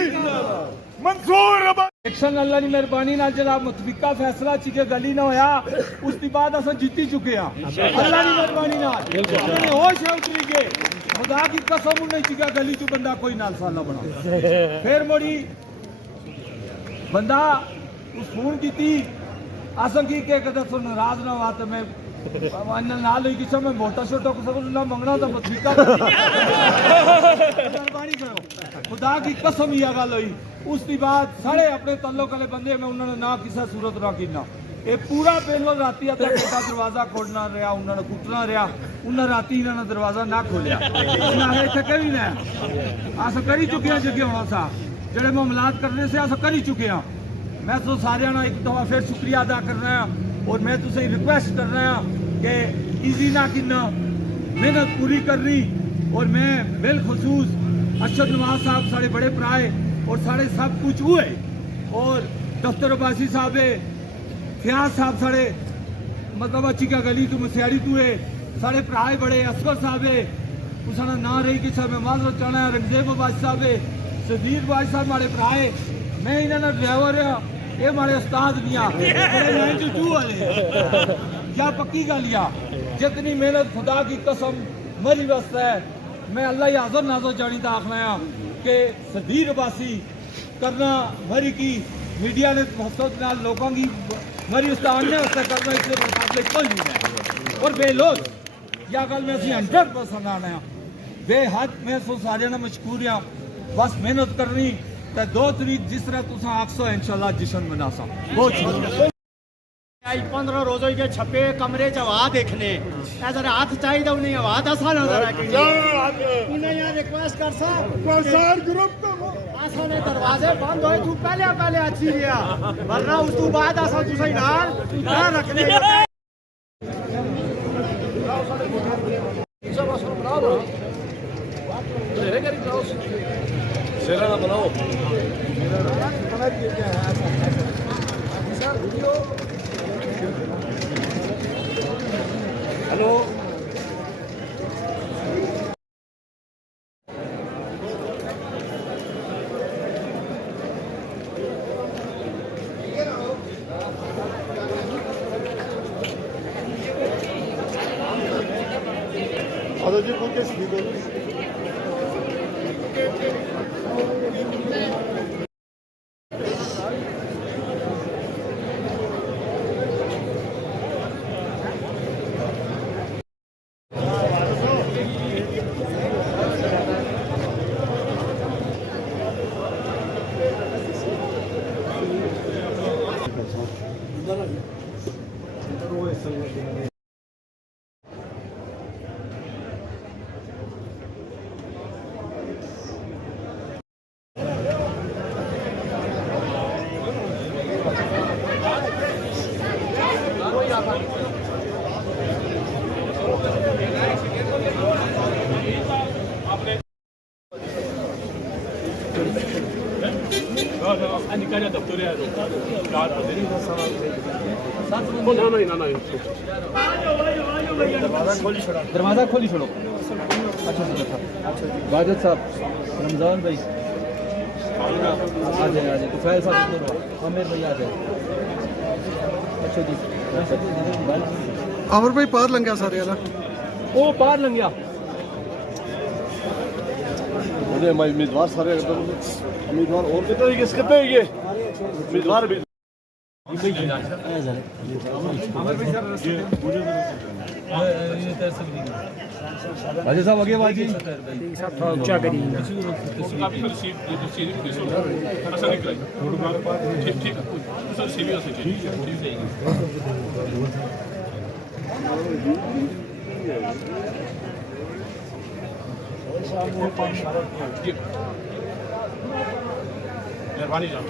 मंसूर अब्बासी। इलेक्शन अल्लाह की मेहरबानी नाल जरा मुतफिका फैसला चिके गली ना होया, उसके बाद असा जीती चुके हैं अल्लाह की मेहरबानी नाल। उन्होंने होश है उतरी गए, खुदा की कसम उन्हें चिका गली चु बंदा कोई नाल साला बना फिर मोड़ी बंदा उस फोन की थी असं की के कदर नाराज ना हुआ तो मैं ना लो किसा मैं मोटा छोटा को सब ना मंगना तो बतरीका मेहरबानी करो खुदा की कसम ही गल हुई उसकी बाद सारे अपने तल्लोक वाले बंदे में उन्होंने ना किसी सूरत ना कीना ये पूरा पहलो राती अद्धा घंटा दरवाजा खोलना रहा उन्होंने कुटना रहा उन्हें राती इन्होंने दरवाजा ना खोलिया थके भी मैं अस करी चुके हैं जगे होना सा जेडे मामलात करने से अस करी चुके हैं मैं तो सारे एक दफा फिर शुक्रिया अदा कर रहा और मैं तुझे रिक्वेस्ट कर रहा कि इजी ना किन्ना मेहनत पूरी कर रही और मैं बिलखसूस अरशद नवाज साहब साढ़े बड़े भराए और साढ़े सब कुछ हुए और दफ्तर अब्बासी साहब फयाज साहब साढ़े मतलब चिका गली तू मसियारी तू है साढ़े भराए बड़े असगर साहब उसका ना रही कि साहब मैं माजरत चाहना है रंगजेब अब्बासी साहब सदीर अब्बासी साहब हमारे भराए मैं इन्होंने ड्राइवर रहा ये हमारे उस्ताद दिया क्या पक्की गल या जितनी मेहनत खुदा की कसम मरी वास्ते है मैं अल्लाह हाज़र नाज़र जानी तो आखना है कि सदीर अब्बासी करना मरी की मीडिया ने मकसद नाल लोगों की मरी उसका आने वास्ते करना इसके मुकाबले कोई नहीं है और बेलोज या गल में असी 100% आना है बेहद मैं सो सारे ना मशकूर हाँ बस मेहनत करनी 2 तरीक जिस तरह तुसा आखसो इंशाल्लाह जश्न मना सा बहुत शुक्रिया 15 रोजों के छपे कमरे च हवा देखने ऐसा हाथ चाहिए उन्हें हवा दसा नजर उन्हें यहाँ रिक्वेस्ट कर सा ग्रुप ने दरवाजे बंद होए तू पहले अच्छी लिया वरना उस तू बाद असा तुसे नाल ना रखने शेरा ना बनाओ हेलो निकालिया दफ्तर दरवाजा खोली छोड़ो अच्छा वाजिद साहब रमजान भाई आ जाए तुफैल साहब आमिर भाई आ जाए अच्छा जी अमर भाई पार लंघिया सारे वाला वो पार लंघिया उम्मीदवार सारे उम्मीदवार और कितने ये उम्मीदवार भी वाजिद साहब आगे वाजिद ऊंचा करी मेहरबानी जान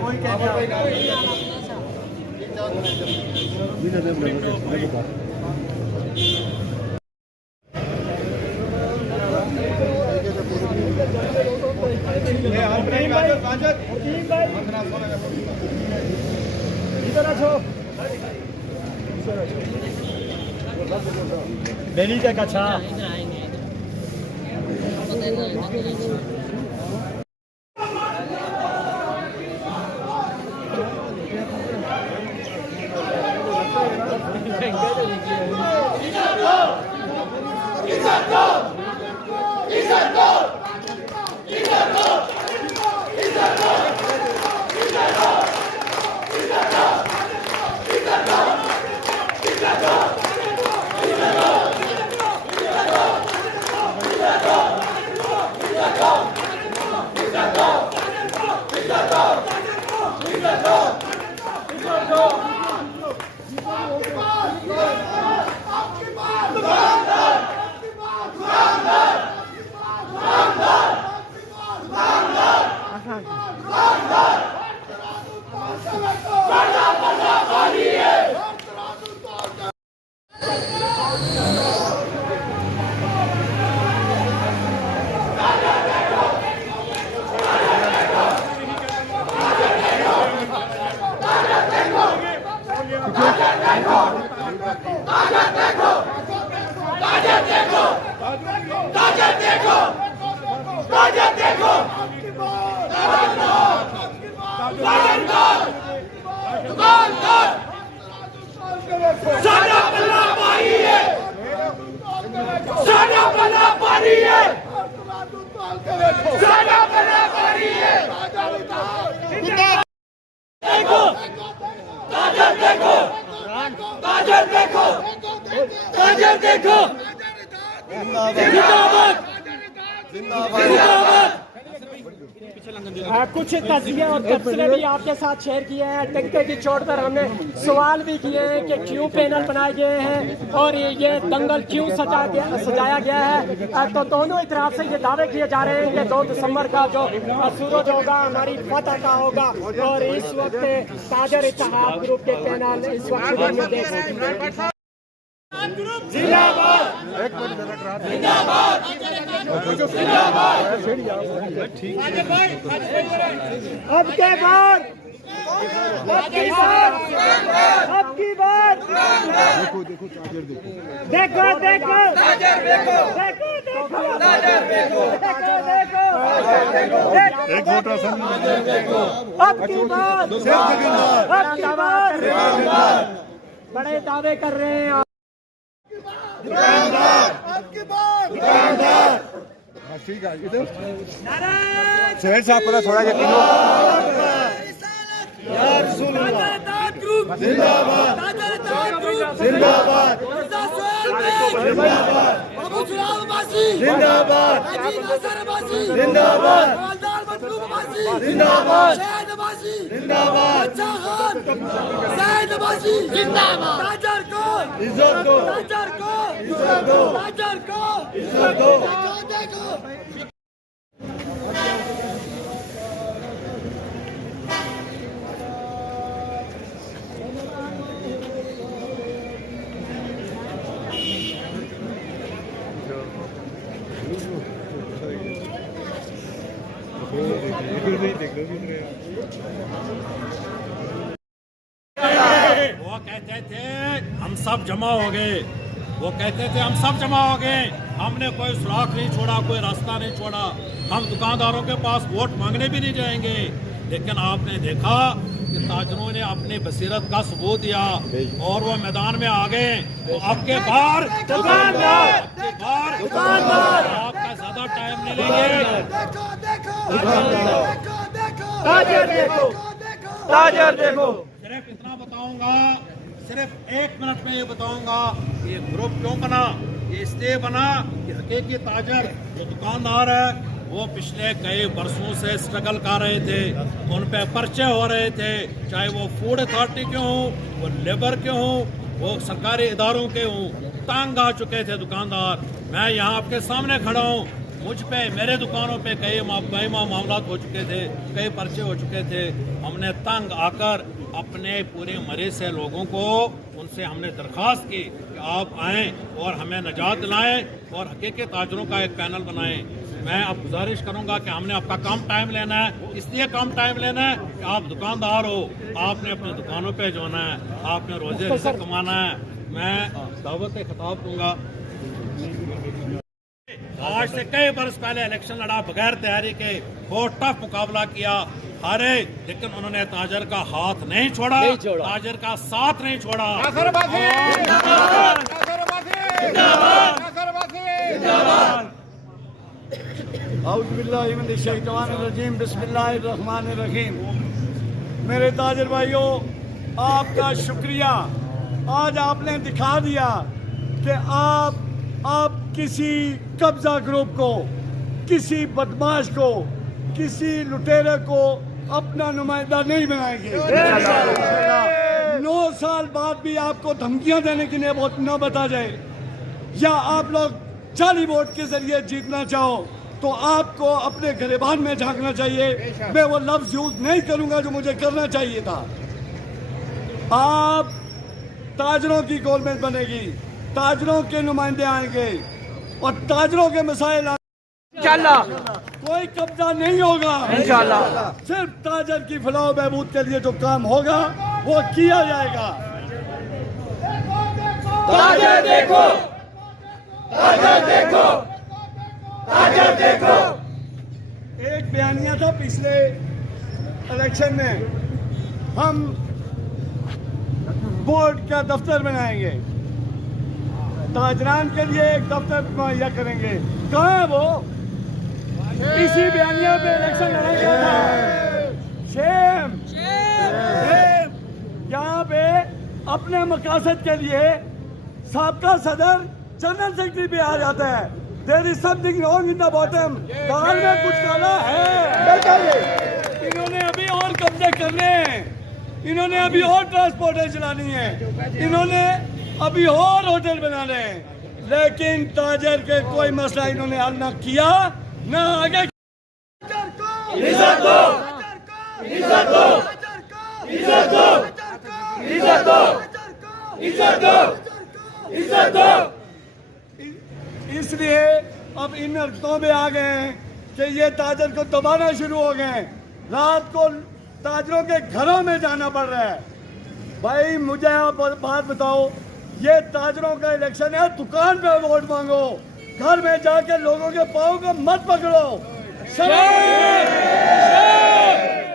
कोई कहने बेली तक अच्छा ताजर देखो, ताजर देखो, दुकानदार साडा पल्ला भारी है, साडा पल्ला भारी है, साडा पल्ला भारी है। देखो ताजर देखो, ताजर देखो, ताजर देखो, जिंदाबाद जिंदाबाद। कुछ तज़किया और तबसरे भी आपके साथ शेयर किए हैं। टंके की चोट पर हमने सवाल भी किए हैं कि क्यों पैनल बनाए गए हैं और ये दंगल क्यों सजाया गया है। तो दोनों इतराफ से ये दावे किए जा रहे हैं कि 2 दिसंबर का जो सूरज होगा हमारी फतह का होगा। और इस वक्त ताजर इत्तेहाद ग्रुप के पैनल इस वक्त जिंदाबाद जिंदाबाद जिंदाबाद। अब के बार देखो देखो ताजर देखो, देखो एक वोटर अब की बार बड़े दावे कर रहे हैं। ठीक है इधर शहर साहब पर थोड़ा वो कहते थे हम सब जमा हो गए, वो कहते थे हम सब जमा हो गए, हमने कोई सुराख नहीं छोड़ा, कोई रास्ता नहीं छोड़ा, हम दुकानदारों के पास वोट मांगने भी नहीं जाएंगे। लेकिन आपने देखा कि ताजरों ने अपनी बसीरत का सबूत दिया और वो मैदान में आ गए। तो आपके बाहर दुकानदार, आपका ज्यादा टाइम नहीं लेंगे। ताजर देखो, सिर्फ इतना बताऊंगा, सिर्फ 1 मिनट में ये बताऊंगा ये ग्रुप क्यों बना। ये इसलिए बना कि हकीकी ताजर जो दुकानदार है वो पिछले कई बरसों से स्ट्रगल कर रहे थे, उन पे पर्चे हो रहे थे, चाहे वो फूड अथॉरिटी के हों, वो लेबर के हों, वो सरकारी इदारों के हों, तंग आ चुके थे दुकानदार। मैं यहाँ आपके सामने खड़ा हूँ, मुझ पे मेरे दुकानों पे कई मामला हो चुके थे, कई पर्चे हो चुके थे। हमने तंग आकर अपने पूरे मरे से लोगों को उनसे हमने दरख्वास्त की कि आप आएँ और हमें निजात दिलाएं और हकीकी ताजरों का एक पैनल बनाएं। मैं अब गुजारिश करूंगा कि हमने आपका कम टाइम लेना है, इसलिए कम टाइम लेना है कि आप दुकानदार हो, आपने अपने दुकानों पे जाना है, आपने रोजे रिज़्क़ कमाना है। मैं दावत खिताब दूंगा। आज से कई बरस पहले इलेक्शन लड़ा, बगैर तैयारी के बहुत टफ मुकाबला किया, हारे, लेकिन उन्होंने ताजर का हाथ नहीं छोड़ा, ताजर का साथ नहीं छोड़ा। औज़ुबिल्लाहिमिनश्शैतानिर्रजीम, बिस्मिल्लाहिर्रहमानिर्रहीम। मेरे ताजर भाइयों, आपका शुक्रिया। आज आपने दिखा दिया कि आप किसी कब्जा ग्रुप को, किसी बदमाश को, किसी लुटेरे को अपना नुमाइंदा नहीं बनाएंगे। 9 साल बाद भी आपको धमकियां देने की नौबत आ जाए या आप लोग जाली वोट के जरिए जीतना चाहो तो आपको अपने गिरबान में झांकना चाहिए। मैं वो लफ्ज यूज नहीं करूंगा जो मुझे करना चाहिए था। आप ताजरों की गवर्नमेंट बनेगी, ताजरों के नुमाइंदे आएंगे और ताजरों के मसाइल इंशाल्लाह, कोई कब्जा नहीं होगा इंशाल्लाह। सिर्फ ताजर की फलाह बहबूद के लिए जो काम होगा वो किया जाएगा। ताजर देखो, ताजर देखो, बयानिया था पिछले इलेक्शन में, हम बोर्ड का दफ्तर बनाएंगे, ताजरान के लिए एक दफ्तर मुहैया करेंगे। कहाँ है वो? इसी बयानिया पे इलेक्शन लड़ा गया था। शेम यहाँ पे अपने मकासद के लिए साबका सदर जनरल सेक्रेटरी पे आ जाता है। There is something wrong in the bottom, दाल में कुछ काला है। इन्होंने अभी और कब्जे करने हैं, इन्होंने अभी और ट्रांसपोर्टर चलानी है, इन्होंने अभी और होटल बनाने हैं, लेकिन ताजर के कोई मसला इन्होंने हल न किया न आगे। इज्जत दो, इज्जत दो, इज्जत दो, इज्जत दो, इज्जत दो, इज्जत दो। इसलिए अब इन हरकतों में आ गए हैं कि ये ताजर को दबाना शुरू हो गए। रात को ताजरों के घरों में जाना पड़ रहा है। भाई मुझे आप बात बताओ, ये ताजरों का इलेक्शन है, दुकान पे वोट मांगो, घर में जाके लोगों के पाँव को मत पकड़ो।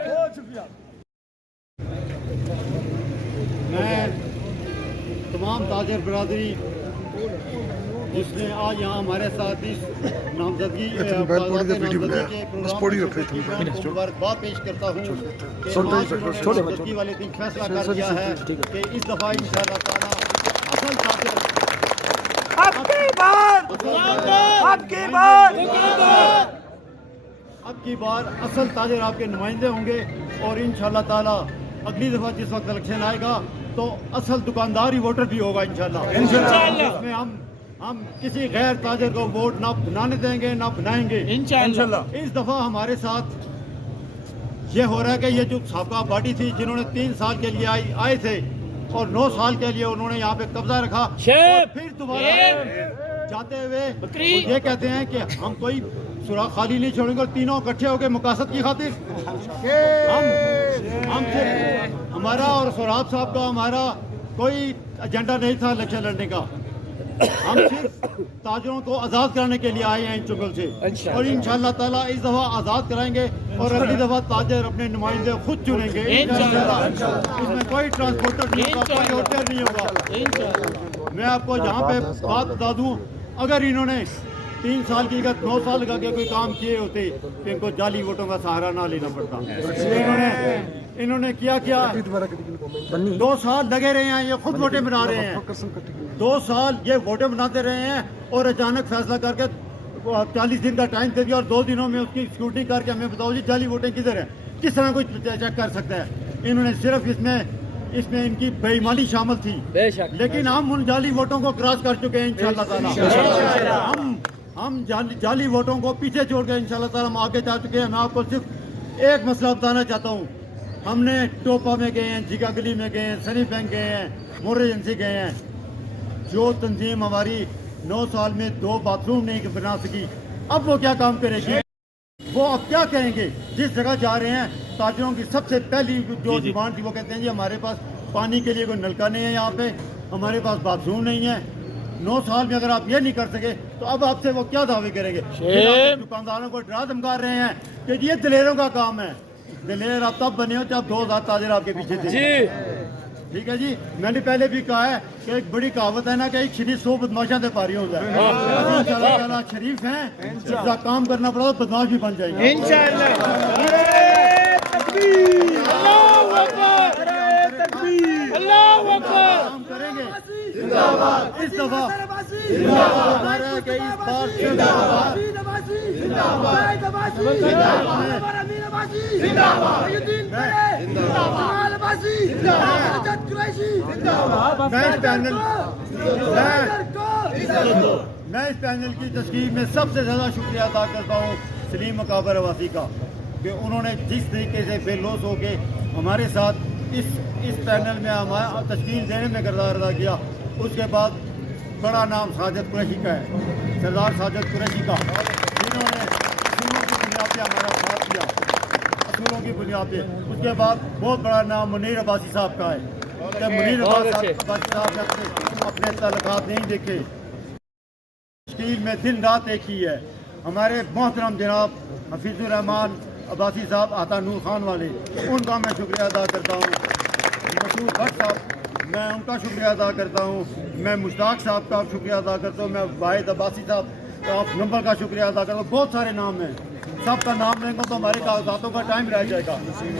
बहुत शुक्रिया। मैं तमाम ताजर बरादरी जिसने आज यहाँ हमारे साथ इस नामजदगी के मुबारकबाद पेश करता हूँ कि नामजदगी वाले दिन फैसला कर दिया है कि इस दफा इंशाअल्लाह ताला असल ताजर अब की बार असल ताजर आपके नुमाइंदे होंगे और इंशाअल्लाह ताला अगली दफा जिस वक्त इलेक्शन आएगा तो असल दुकानदार ही वोटर भी होगा इंशाअल्लाह। इसमें हम किसी गैर ताजर को वोट ना बनाने देंगे ना बनाएंगे इंशाअल्लाह। इस दफा हमारे साथ ये हो रहा है कि ये जो साबका पार्टी थी जिन्होंने 3 साल के लिए आए थे और 9 साल के लिए उन्होंने यहाँ पे कब्जा रखा और फिर दोबारा जाते हुए वो ये कहते हैं कि हम कोई सुराख खाली नहीं छोड़ेंगे और तीनों इकट्ठे होकर मकासद की खातिर हम सिर्फ हमारा और सोराब साहब का हमारा कोई एजेंडा नहीं था इलेक्शन लड़ने का। हम सिर्फ ताजरों को आज़ाद कराने के लिए आए हैं इन चुगल से और इंशाअल्लाह ताला इस दफ़ा आज़ाद कराएंगे और अगली दफ़ा ताजर अपने नुमाइंदे खुद चुनेंगे इंशाअल्लाह। इसमें कोई ट्रांसपोर्टर नहीं होगा, कोई होटल नहीं होगा। मैं आपको यहाँ पे बात बता दूँ, अगर इन्होंने 3 साल की जगह 9 साल लगा के कोई काम किए होते तो इनको जाली वोटों का सहारा ना लेना पड़ता। इन्होंने क्या किया, 2 साल लगे रहे हैं, ये खुद वोटें बना रहे हैं। 2 साल ये वोटें बनाते रहे हैं और अचानक फैसला करके 40 दिन का टाइम दे दिया और 2 दिनों में उसकी स्क्रूटनी करके हमें बताओ जी जाली वोटें किधर है, किस तरह कोई चेक कर सकता है। इन्होंने सिर्फ इसमें इनकी बेईमानी शामिल थी, लेकिन हम उन जाली वोटों को क्रॉस कर चुके हैं इंशाअल्लाह ताला। हम जाली वोटों को पीछे छोड़ के इंशाअल्लाह ताला हम आगे जा चुके हैं। मैं आपको सिर्फ एक मसला बताना चाहता हूँ, हमने टोपा में गए हैं, जिगा गली में गए हैं, सनी बैंक गए हैं, मोर एजेंसी गए हैं। जो तंजीम हमारी 9 साल में 2 बाथरूम नहीं बना सकी, अब वो क्या काम करेगी, वो अब क्या करेंगे। जिस जगह जा रहे हैं ताजरों की सबसे पहली जो डिमांड थी वो कहते हैं जी हमारे पास पानी के लिए कोई नलका नहीं है, यहाँ पे हमारे पास बाथरूम नहीं है। 9 साल में अगर आप ये नहीं कर सके तो अब आपसे वो क्या दावे करेंगे। दुकानदारों को डरा धमका रहे हैं कि ये दिलेरों का काम है। दिलेर आप तब बने हो जब 2000 ताजर आपके पीछे थे। ठीक है जी, मैंने पहले भी कहा है कि एक बड़ी कहावत है ना कि एक शरीफ 100 बदमाशा से पारी हो जाए। इंशाअल्लाह शरीफ हैं, जब काम करना पड़ा तो बदमाश भी बन जाएंगे काम करेंगे। इस दफा मैं इस पैनल की तस्कीर में सबसे ज्यादा शुक्रिया अदा करता हूँ सलीम मकाबर अवासी का कि उन्होंने जिस तरीके से बेलौस होके हमारे साथ इस पैनल में हमारा तश्कील देने में किरदार अदा किया। उसके बाद बड़ा नाम साजिद कुरैशी का है, सरदार साजिद कुरैशी का, जिन्होंने असूलों की बुनियाद पर हमारा साथ दिया, असूलों की बुनियाद पे। उसके बाद बहुत बड़ा नाम मुनीर अब्बासी साहब का है कि मुनीर अब्बासी साहब ने अपने ताल्लुकात नहीं देखे, तश्कील में दिन रात एक ही है। हमारे मोहतरम जनाब हफीजुर रहमान अब्बासी साहब, आता नूर खान वाले, उनका मैं शुक्रिया अदा करता हूँ। मसूद भट्ट साहब, मैं उनका शुक्रिया अदा करता हूँ। मैं मुश्ताक साहब का शुक्रिया अदा करता हूँ। मैं वाहिद अब्बासी साहब का नंबर का शुक्रिया अदा करता हूँ। बहुत सारे नाम हैं, सबका नाम लेंगे तो हमारे कागजातों का टाइम रह जाएगा।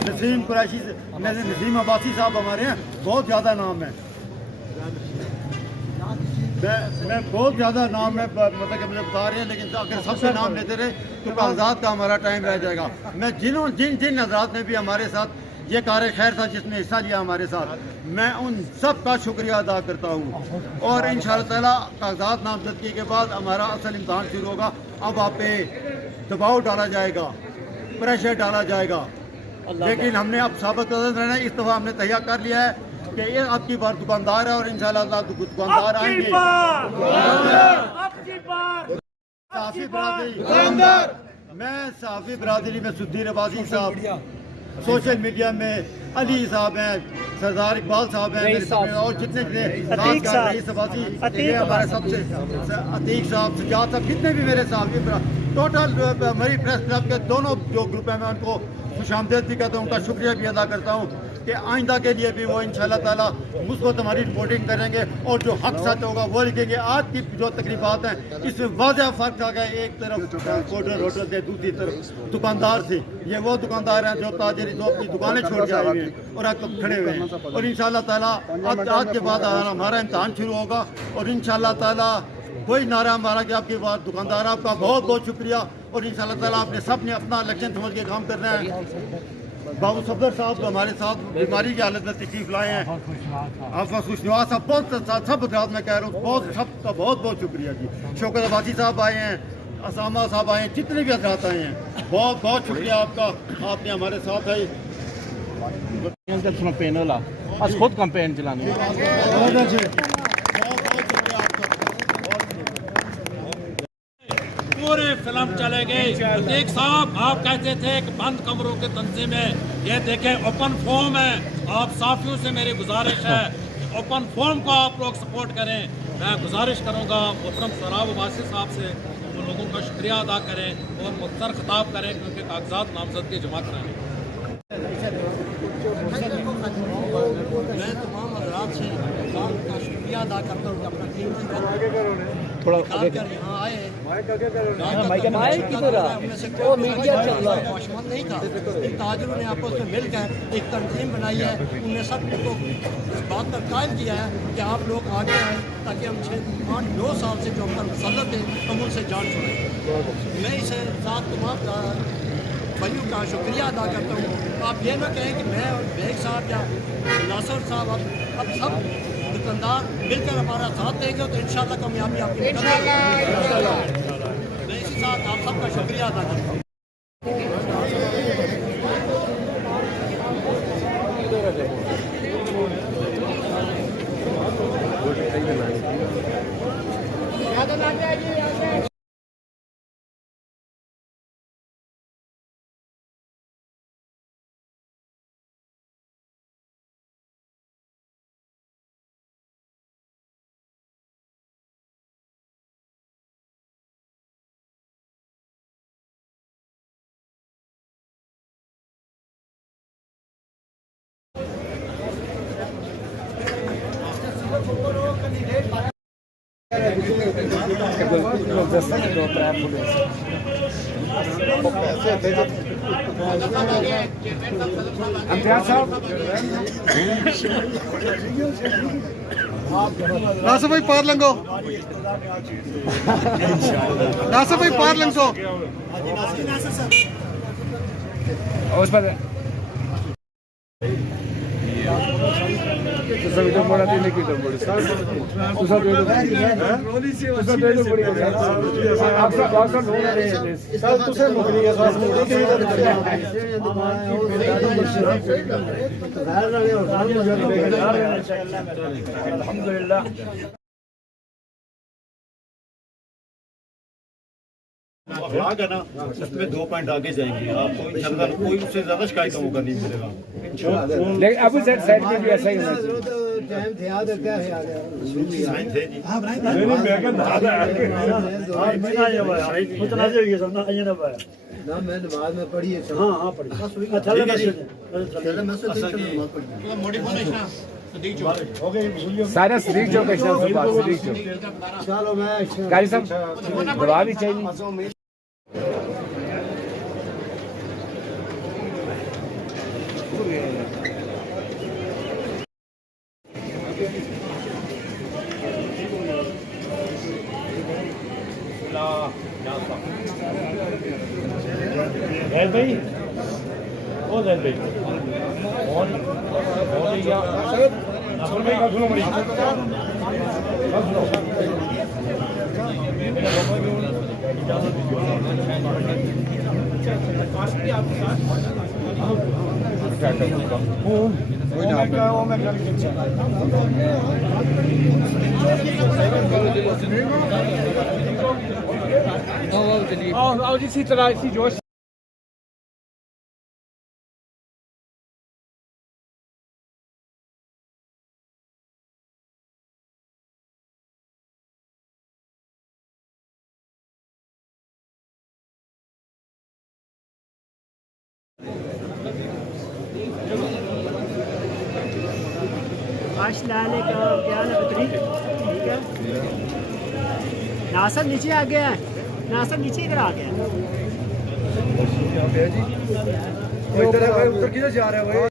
नसीम कुरैशी, नसीम अब्बासी साहब हमारे हैं, बहुत ज़्यादा नाम है। मैं बहुत ज़्यादा नाम है, मतलब कि मुझे बता रहे हैं, लेकिन अगर सबसे नाम लेते रहे तो कागजात का हमारा टाइम रह जाएगा। मैं जिन हजरात ने भी हमारे साथ ये कार्य खैर था, जिसने हिस्सा लिया हमारे साथ, मैं उन सब का शुक्रिया अदा करता हूँ। और इंशाअल्लाह ताला कागजात नामजदगी के बाद हमारा असल इम्तहान शुरू होगा। अब आप पे दबाव डाला जाएगा, प्रेशर डाला जाएगा, लेकिन हमने अब साबित रहना है। इस दफ़ा हमने तैयार कर लिया है कि ये आपकी बार दुकानदार है और इंशाअल्लाह दुकानदार आएंगे। साफी बरादरी, मैं साफी बरादरी में सुद्दीन अब्बासी साहब, सोशल मीडिया में अली साहब हैं, सरदार इकबाल साहब हैं, मेरे सामने और जितने रईस अब्बासी, ये हमारे सबसे अतीक साहब, सजाद साहब, जितने भी मेरे साहब, टोटल मरी प्रेस क्लब के दोनों जो ग्रुप हैं, मैं उनको खुशामदीद भी कहता हूँ, उनका शुक्रिया भी अदा करता हूँ कि आइंदा के लिए भी वो इंशाअल्लाह ताला मुझको हमारी रिपोर्टिंग करेंगे और जो हक सच होगा वो लिखेंगे। आज की जो तकरीबात हैं इसमें वाज़ह फ़र्क आ गया, एक तरफ ट्रांसपोर्टर होटल थे, दूसरी तरफ दुकानदार थे। ये वो दुकानदार हैं जो ताजरी जो अपनी दुकानें छोड़ के आए हुए हैं और आज तक खड़े हुए हैं। और इंशाअल्लाह ताला आज के बाद हमारा इम्तहान शुरू होगा और इंशाअल्लाह ताला कोई नारा हमारा कि आपकी बात दुकानदार, आपका बहुत बहुत शुक्रिया। और इंशाअल्लाह ताला आपने सब ने अपना इलेक्शन समझ के काम करना है। बाबू सफदर साहब हमारे साथ बीमारी की हालत में तशरीफ लाए हैं, आप खुशनवाज साहब, बहुत सब हजरात मैं कह रहा हूँ, बहुत सबका बहुत बहुत शुक्रिया जी। शौकत अब्बासी साहब आए हैं, असामा साहब आए हैं, जितने भी हजरात आए हैं, बहुत बहुत शुक्रिया आपका, आपने हमारे साथ आए। पैनल आज खुद कैंपेन चलाने पूरे फिल्म चले गए। प्रतीक साहब, आप कहते थे कि बंद कमरों के तंजीम में, ये देखें ओपन फोरम है। आप साथियों से मेरी गुजारिश है कि ओपन फोरम को आप लोग सपोर्ट करें। मैं गुजारिश करूंगा मोहतरम सराब अब्बासी साहब से उन लोगों का शुक्रिया अदा करें और मुख्तर खिताब करें क्योंकि कागजात नामजदगी जमा कराने। मैं तमाम हजरात से का शुक्रिया अदा करता हूँ कि अपना कीमती वक्त थोड़ा यहाँ आए। ख्वाहिशमंद नहीं था, इन ताजरों ने आपस में मिलकर एक तंजीम बनाई है। उनने सब को इस बात पर कायम किया है कि आप लोग आगे आए ताकि हम 6-8-9 साल से जो हम पर मुसल्लत है हम उनसे जान छुड़ें। मैं इसे साथ तमाम भाइयों का शुक्रिया अदा करता हूँ। आप ये ना कहें कि मैं और बेग साहब या नासर साहब अब सब दुकानदार मिलकर हमारा साथ देंगे तो इंशाल्लाह कामयाबी आपकी मैं इसी साथ आप सबका शुक्रिया अदा करता हूँ। नासिर भाई पार लंघो, नासिर भाई पार लंघो। उस पर वीडियो मोड़ा देने की गड़बड़ अल्हम्दुलिल्लाह। भाग है ना, इसमें 2 पॉइंट आगे जाएंगे, आपको इंशाल्लाह कोई उससे ज्यादा शिकायत का मौका नहीं मिलेगा। लेकिन अभी साइड में भी ऐसा ही होना चाहिए। सारा सदीक जो कहते हैं बात सदीक जो कारी साहब दवा भी चाहिए भाई ओ जैन भाई आओ जी इसी तरह इसी जोश आश लाले का क्या ठीक है। नासर नीचे आ गया है, नासर नीचे इधर आ गया। उधर किधर जा रहे हो?